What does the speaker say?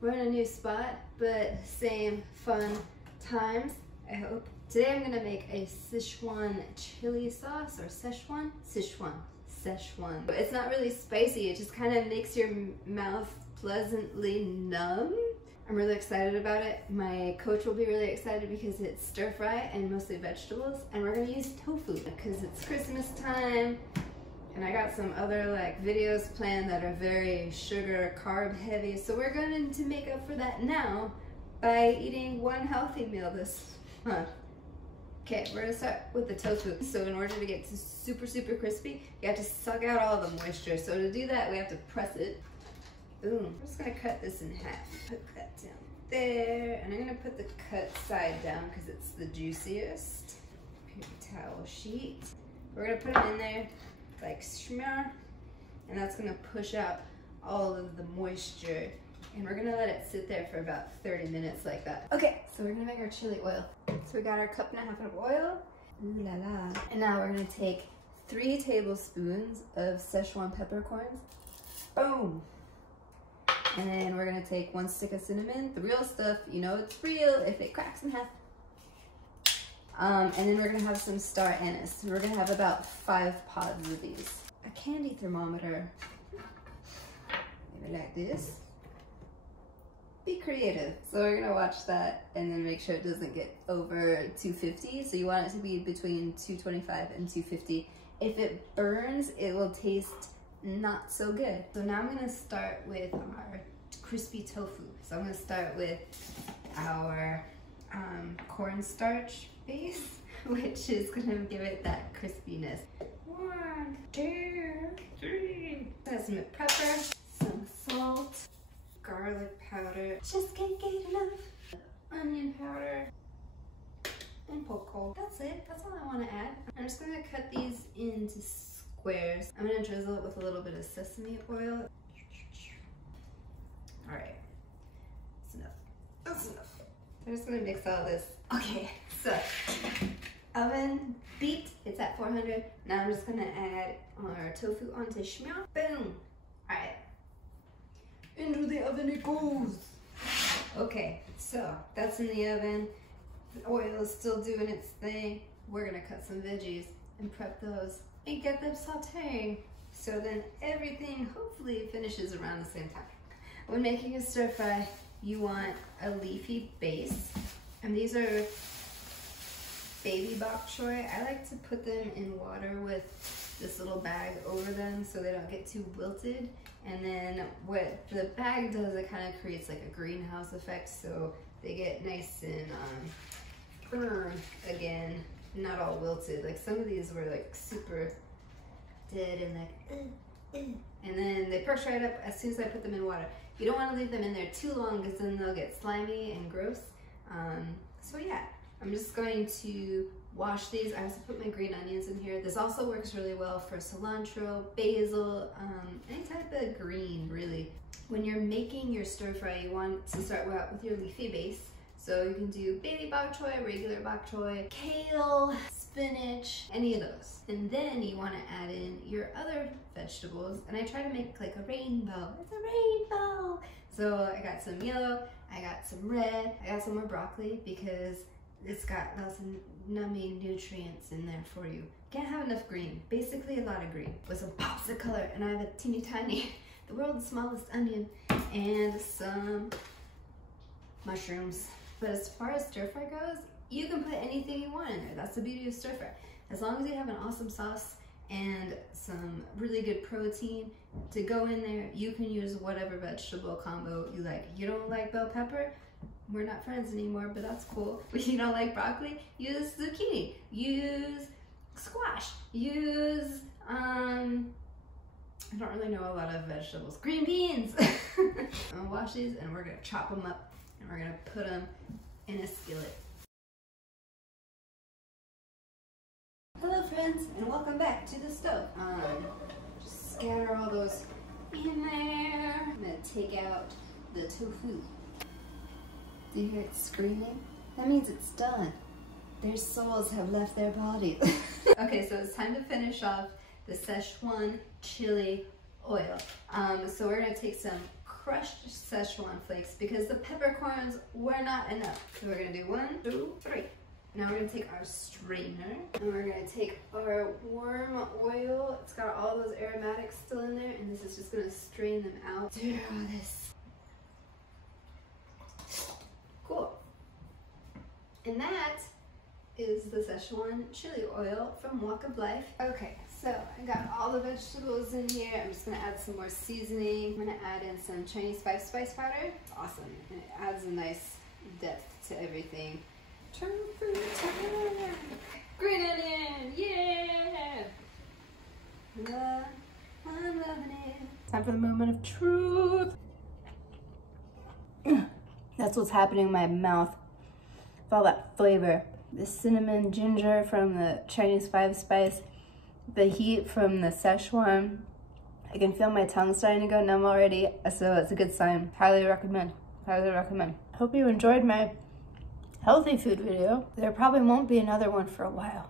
We're in a new spot, but same fun times, I hope. Today I'm gonna make a Sichuan chili sauce, or Sichuan? Sichuan. It's not really spicy, it just kind of makes your mouth pleasantly numb. I'm really excited about it. My coach will be really excited because it's stir fry and mostly vegetables, and we're gonna use tofu because it's Christmas time. And I got some other like videos planned that are very sugar, carb heavy. So we're going to make up for that now by eating one healthy meal this month. Okay, we're gonna start with the tofu. So in order to get super crispy, you have to suck out all the moisture. So to do that, we have to press it. Boom. I'm just gonna cut this in half. Put that down there. And I'm gonna put the cut side down because it's the juiciest. Paper towel sheet. We're gonna put them in there like schmear, and that's gonna push out all of the moisture, and we're gonna let it sit there for about 30 minutes like that. Okay, so we're gonna make our chili oil. So we got our 1.5 cups of oil. Ooh la la. And now we're gonna take 3 tablespoons of Sichuan peppercorns. Boom. And then we're gonna take 1 stick of cinnamon, the real stuff, you know it's real if it cracks in half. And then we're gonna have some star anise. We're gonna have about 5 pods of these. A candy thermometer. Maybe like this. Be creative. So we're gonna watch that and then make sure it doesn't get over 250. So you want it to be between 225 and 250. If it burns, it will taste not so good. So now I'm gonna start with our crispy tofu. So I'm gonna start with our cornstarch base, which is gonna give it that crispiness. 1, 2, 3. Sesame pepper, some salt, garlic powder, just can't get enough, onion powder, and poco. That's it, that's all I wanna add. I'm just gonna cut these into squares. I'm gonna drizzle it with a little bit of sesame oil. All right, that's enough, that's enough. I'm just gonna mix all this. Okay, so oven beat, it's at 400. Now I'm just gonna add our tofu onto schmear. Boom. All right, into the oven it goes. Okay, so that's in the oven. The oil is still doing its thing. We're gonna cut some veggies and prep those and get them sauteing. So then everything hopefully finishes around the same time. When making a stir fry, you want a leafy base, and these are baby bok choy. I like to put them in water with this little bag over them so they don't get too wilted. And then what the bag does, it kind of creates like a greenhouse effect, so they get nice and firm again, not all wilted. Like some of these were like super dead and like and then they perk right up as soon as I put them in water. You don't want to leave them in there too long because then they'll get slimy and gross. So yeah, I'm just going to wash these. I also put my green onions in here. This also works really well for cilantro, basil, any type of green really. When you're making your stir fry, you want to start out with your leafy base. So you can do baby bok choy, regular bok choy, kale, spinach, any of those. And then you want to add in your other vegetables. And I try to make like a rainbow. It's a rainbow! So I got some yellow, I got some red, I got some more broccoli because it's got lots of numbing nutrients in there for you. Can't have enough green. Basically a lot of green with some pops of color. And I have a teeny tiny, the world's smallest onion, and some mushrooms. But as far as stir fry goes, you can put anything you want in there. That's the beauty of stir fry. As long as you have an awesome sauce and some really good protein to go in there, you can use whatever vegetable combo you like. You don't like bell pepper? We're not friends anymore, but that's cool. If you don't like broccoli, use zucchini, use squash, use, I don't really know a lot of vegetables. Green beans! I'm gonna wash these and we're gonna chop them up and we're gonna put them in a skillet. Hello friends, and welcome back to the stove. Just scatter all those in there. I'm gonna take out the tofu. Do you hear it screaming? That means it's done. Their souls have left their bodies. Okay, so it's time to finish off the Sichuan chili oil. So we're gonna take some crushed Sichuan flakes because the peppercorns were not enough. So we're gonna do 1, 2, 3. Now we're gonna take our strainer and we're gonna take our warm oil. It's got all those aromatics still in there, and this is just gonna strain them out through all this. Cool. And that is the Sichuan chili oil from Walk of Life. Okay, so I got all the vegetables in here. I'm just gonna add some more seasoning. I'm gonna add in some Chinese spice powder. It's awesome, and it adds a nice depth to everything. Tofu time! Green onion, yeah! I'm loving it. Time for the moment of truth. That's what's happening in my mouth. With all that flavor. The cinnamon ginger from the Chinese 5-spice, the heat from the Sichuan. I can feel my tongue starting to go numb already, so it's a good sign. Highly recommend. Highly recommend. Hope you enjoyed my healthy food video. There probably won't be another one for a while.